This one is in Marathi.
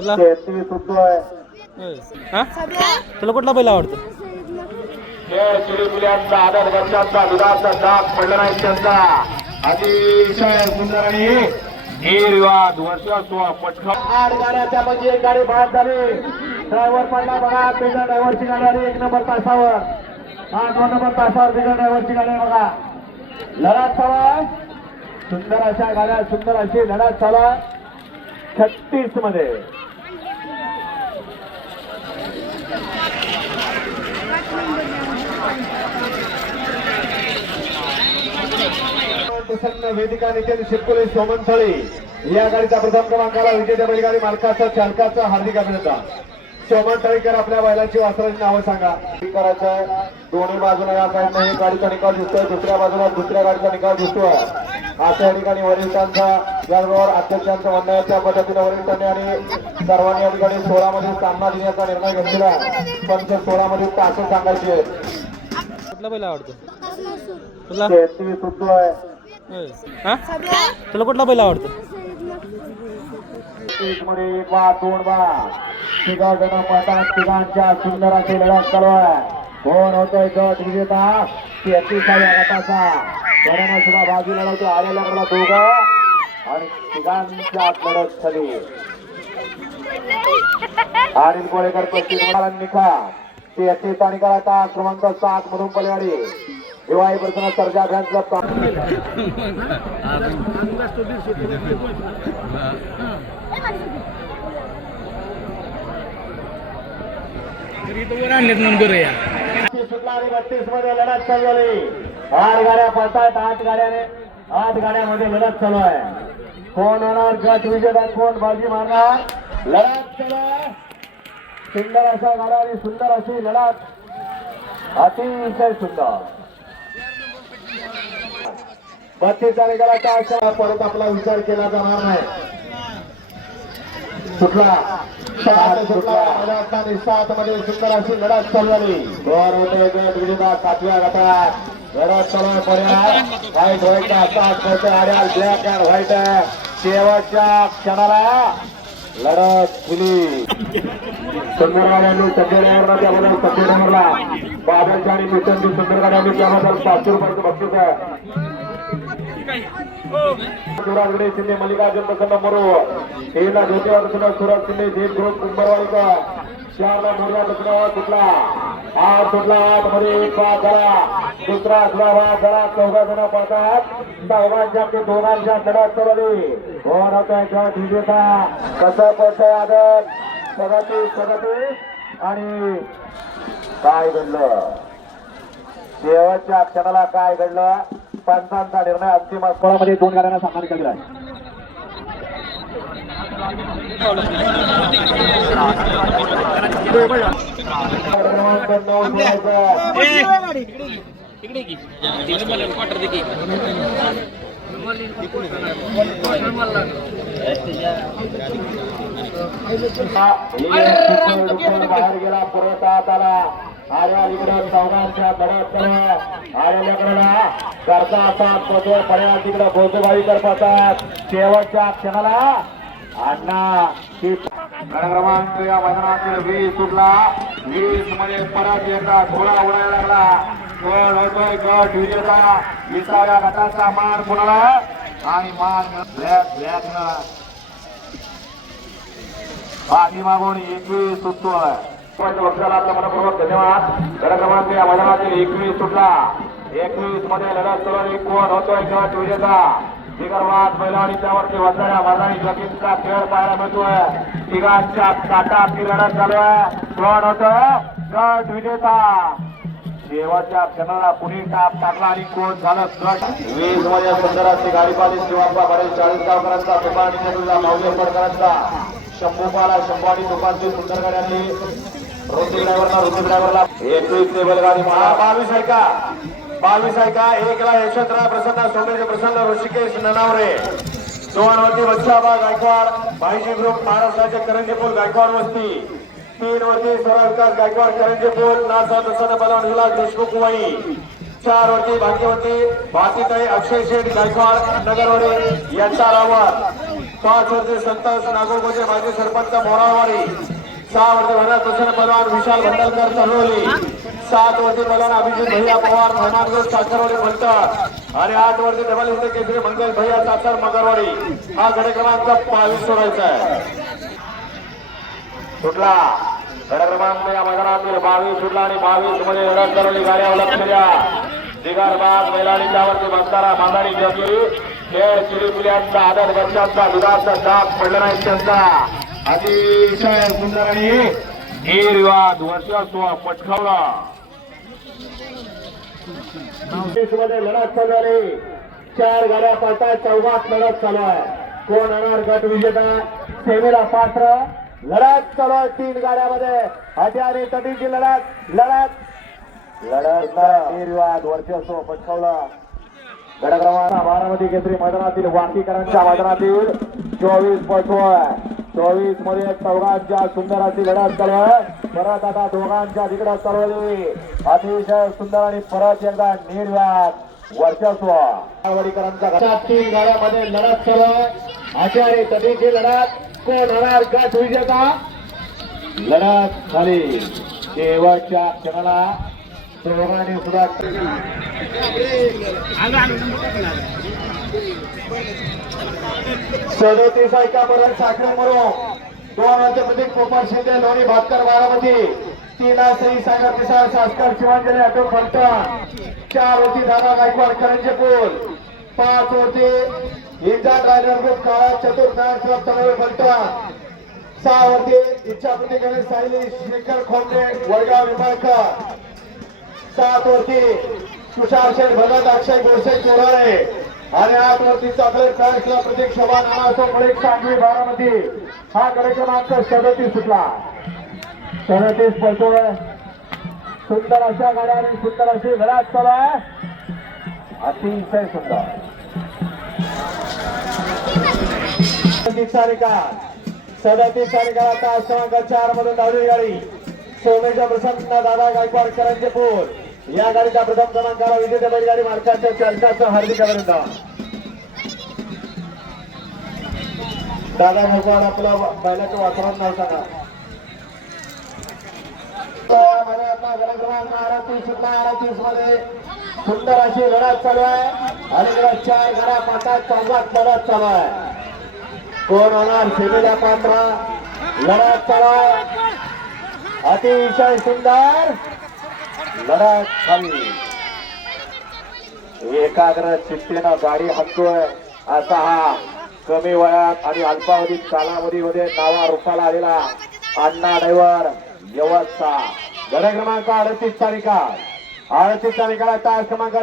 तुला? होय. हा? तुला कुठला बैल आवडतो? हे चिडीपुल्यांचा आदर बच्चांचा दुधाचा दाब पडला नाही त्यांचा अतिशय सुंदर आणि निर्वाद वर्षास्व पटकन आठ गाड्याच्या म्हणजे एक गाडी बाद झाली. ड्रायव्हर पडला बघा ड्रायव्हरची गाडी आली. एक नंबर तासावर हा दोन नंबर तासावर ड्रायव्हरची गाडी आहे बघा. लढत चालू आहे. सुंदर अशा गाड्या सुंदर अशी लढत चालू. छत्तीसमध्ये प्रसन्न वेदिका नितीन शिरकुले सोमन थळी या गाडीचा प्रथम क्रमांकाला विजेत्या बैलगाडी मालकाचा चालकाचा हार्दिक अभिनंदन. सोमन थळीकर आपल्या बैलाची वासराची नावं सांगा. करायचं दोन्ही बाजूला या साईडने एक गाडीचा निकाल दिसतोय. दुसऱ्या बाजूला दुसऱ्या गाडीचा निकाल दिसतोय. अशा या ठिकाणी वरिष्ठांचा याचबरोबर अध्यक्षांचं म्हणणं आहे त्या पद्धतीने वरिष्ठांनी आणि सर्वांनी या ठिकाणी सोळा मध्ये सामना देण्याचा निर्णय घेतलेला आहे. पंच सोळा मध्ये तास सांगायची आहेत. कुठला बैल आवडतो? तुला शेती सुटतोय होय. हा? तुला कुठला बैल आवडतो? एक मध्ये एक बा दोन बा. तिघा जण पळतात तिघांच्या सुंदर अशी लढत चालू आहे. कोण होतोय गट विजेता तेहतीसाव्या गटाचा गडानं सुद्धा बाजू लढवतो. आलेल्या कडा दोघं. आणि तिघांच्या लढत झाली अनिल कोळेकर पश्चिम निखा. तेहतीस आणि आता क्रमांक सात मधून पलेवाडी हिवाळी प्रसन्न सर्जा घ्यायचं सुटला आणि बत्तीसमध्ये लढत चालू झाली. आठ गाड्या पळतायत आठ गाड्याने आठ गाड्यामध्ये लढत चालू आहे. कोण होणार गट विजेता कोण बाजी मारणार? लढत चालू आहे. सुंदर अशा गाड्या आणि सुंदर अशी लढत. अतिशय सुंदर. बत्तीस तारखेला अशा परत आपला विचार केला जाणार नाही. सुटला. सात मध्ये सुंदर अशी लढत चालू झाली दोन होते गट विजेता सातव्या गटात लढत चालू पर्याय व्हाईट व्हाईट सात होते आड्याल ब्लॅक अँड व्हाईट शेवटच्या क्षणाला लढत खुली सुंदरवाड्यांनी सध्या त्याबद्दल सध्या बाबांच्या आणि मित्रांची सुंदरगड यांनी त्याबद्दल पाचशे रुपयाचं बक्षीस आहे हो. सुराजगडे शिंदे मल्लिकार्जुन प्रसन्न मरो. हेला ज्योतिबा प्रसन्न सुरज शिंदे झेप ग्रुप कुंभरवाडीचा. चारला मोरला प्रसन्न सुटला. आठ सुटला आठमध्ये एक पाच झाला. दुसरा सुद्धा भाग झाला चौघा जण पाहतात. चौघांच्या ते दोघांच्या लढत चालवली कोण होता गट विजेता कसं पडतंय आदर सगती सगती आणि काय घडलं? शेवटच्या क्षणाला काय घडलं? पंचांचा निर्णय अंतिम फळामध्ये दोन गाड्यांना सामना नऊ सोडायचा. बाहेर गेला पुरवतात आला आल्या इकडं चौघांच्या लढत आलेल्याकडे करता असा पदर पर्याय तिकडं करतात शेवटच्या क्षणाला अण्णा क्रमांक या मैदानातील वीस सुटला वीसमध्ये परत एकदा घोडा उडायला लागला गड होतोय गट विजेता विसाव्या गटाचा मान कुणाला आणि मान ब्लॅक ब्लॅक पाठीमागून एकवीस सुटतोय पक्षाला आपल्या मनपूर्वक धन्यवाद. गड क्रमांक या मैदानातील एकवीस सुटला. एकवीसमध्ये लढत सुरू कोण होतोय गट विजेता बिगरवाद बैलावणी त्यावरती वसणाऱ्या मर्दानी जखींचा खेळ पाहायला मिळतोय. तिघांच्या काटाची लढत चालू आहे. कोण होतोय गट विजेता. शेवटच्या क्षणाला पुणे टाप टाकला आणि कोण झालं गट वीसमध्ये सुंदराची अशी गाडी पाहिली शिवापा बरेच चाळीस गावकरांचा दुकान निघाला माऊली पडकरांचा शंभूपाला शंभू आणि दुपारची सुंदर गाड्यांनी ऋतू ड्रायव्हरला ऋतू ड्रायव्हरला. एकवीस टेबल गाडी मला बावीस आहे का? बावीस आहे का? एकला यशवंतराव प्रसन्न सोमेश प्रसन्न ऋषिकेश ननावरे. दोन वरती वत्साबा गायकवाड. भाईजी ग्रुप महाराष्ट्राचे करंजीपूल गायकवाड वस्ती. तीन वरती विकास गायकवाड करंजीपूल नासा प्रसन्न बलवान विलास देशमुख वाई चार वरती भाग्यवती भातीताई अक्षय शेठ गायकवाड नगरवाडी यांचा रावत पाच वरती संतोष नागोबाचे माजी सरपंच मोरावाडी सहा वरती भरत प्रसन्न पवार विशाल भंडारकर चरवली सात वरती पलवान अभिजित भैया पवार धर्मानगड साखरवाडी फलटण आणि आठ वरती डबल हिंद केसरी मंगल भैया सातार मगरवाडी. हा गड क्रमांक बावीस सोडायचा आहे. सुटला. गड क्रमांक या मैदानातील बावीस सुटला आणि बावीसमध्ये लढत करवली गाड्या लक्ष द्या दिगार बाग बैलाडीच्या वरती बसणारा मांदाडी जोगी हे चिडीपिल्यांचा आदर बच्चांचा दुधाचा डाग पडला नाही त्यांचा. अतिशय सुंदर आणि निर्वाद वर्चस्व पटकावला मध्ये लढत चालू आहे चार गाड्या पाठा चौघात लढत चालू आहे. कोण होणार गट विजेता? सेवेला पात्र. लढत चालू आहे तीन गाड्यामध्ये. हत्यारी तटीची लढत लढत. लढत निर्वाद वर्चस्व पटकावला गडक्रमांना बारामती केसरी मैदानातील वाकीकरांच्या मैदानातील चोवीस आहे चोवीसमध्ये चौघांच्या सुंदर अशी लढत चालू आहे परत आता दोघांच्या तिकडे चालवली. अतिशय सुंदर आणि परत एकदा निर्व्यात वर्चस्व. आवडीकरांच्या तीन गाड्यामध्ये लढत चालू आहे. आचार्य तटीची लढत. कोण होणार गट विजेता? लढत झाली. शेवटच्या क्षणाला दोघांनी सुद्धा सदोतीस ऐकापर्यंत साखरे मरो दोन वाजता प्रतीक पोपट शिंदे लोणी भातकर बारामती तीन सई सागर किसान सास्कर शिवांजली अटोल फलटण. चार होती दादा गायकवाड करंजेपूर पाच होती इंजा ड्रायव्हर ग्रुप काळा चतुर नारायण क्लब तळवे फलटण. सहा होती इच्छापती गणेश सायली शेखर खोंडे वडगाव निंबाळकर सात होती तुषार शेठ भगत अक्षय गोडसे चोराळे आणि आठ वरती चाकलेट पॅरिसला प्रतीक सभा नाना मळीक सांगवी बारामती. हा गड क्रमांक सदतीस सुटला. सदतीस पडतोय सुंदर अशा गाड्या आणि सुंदर अशी घरात चालू अतिशय सुंदर. सदतीस तारीखात सदतीस तारीखाला आता क्रमांक चार मधून धावली गाडी. सोमेच्या प्रसन्न दादा गायकवाड करंजे या गाडीचा प्रथम क्रमांकाला विजेते बैलगाडी मालकाच्या चालकाचं हार्दिक अभिनंदन. दादा भगवान आपला बैलाचं वातावरण नाव सांगा. सुंदर अशी लढत चालू आहे आणि चार घरा पाच चौघात लढत चालू आहे. कोण होणार? सेमीला पात्र. लढत चालू आहे. अतिशय सुंदर. लढा झाली एकाग्र चित्तेनं गाडी हाकतोय असा हा कमी वयात आणि अल्पावधीत कालावधीमध्ये नावा रुपाला आलेला अण्णा ड्रायव्हर यवतचा. गड क्रमांक अडतीस तारीखा अडतीस तारीखाला तास क्रमांक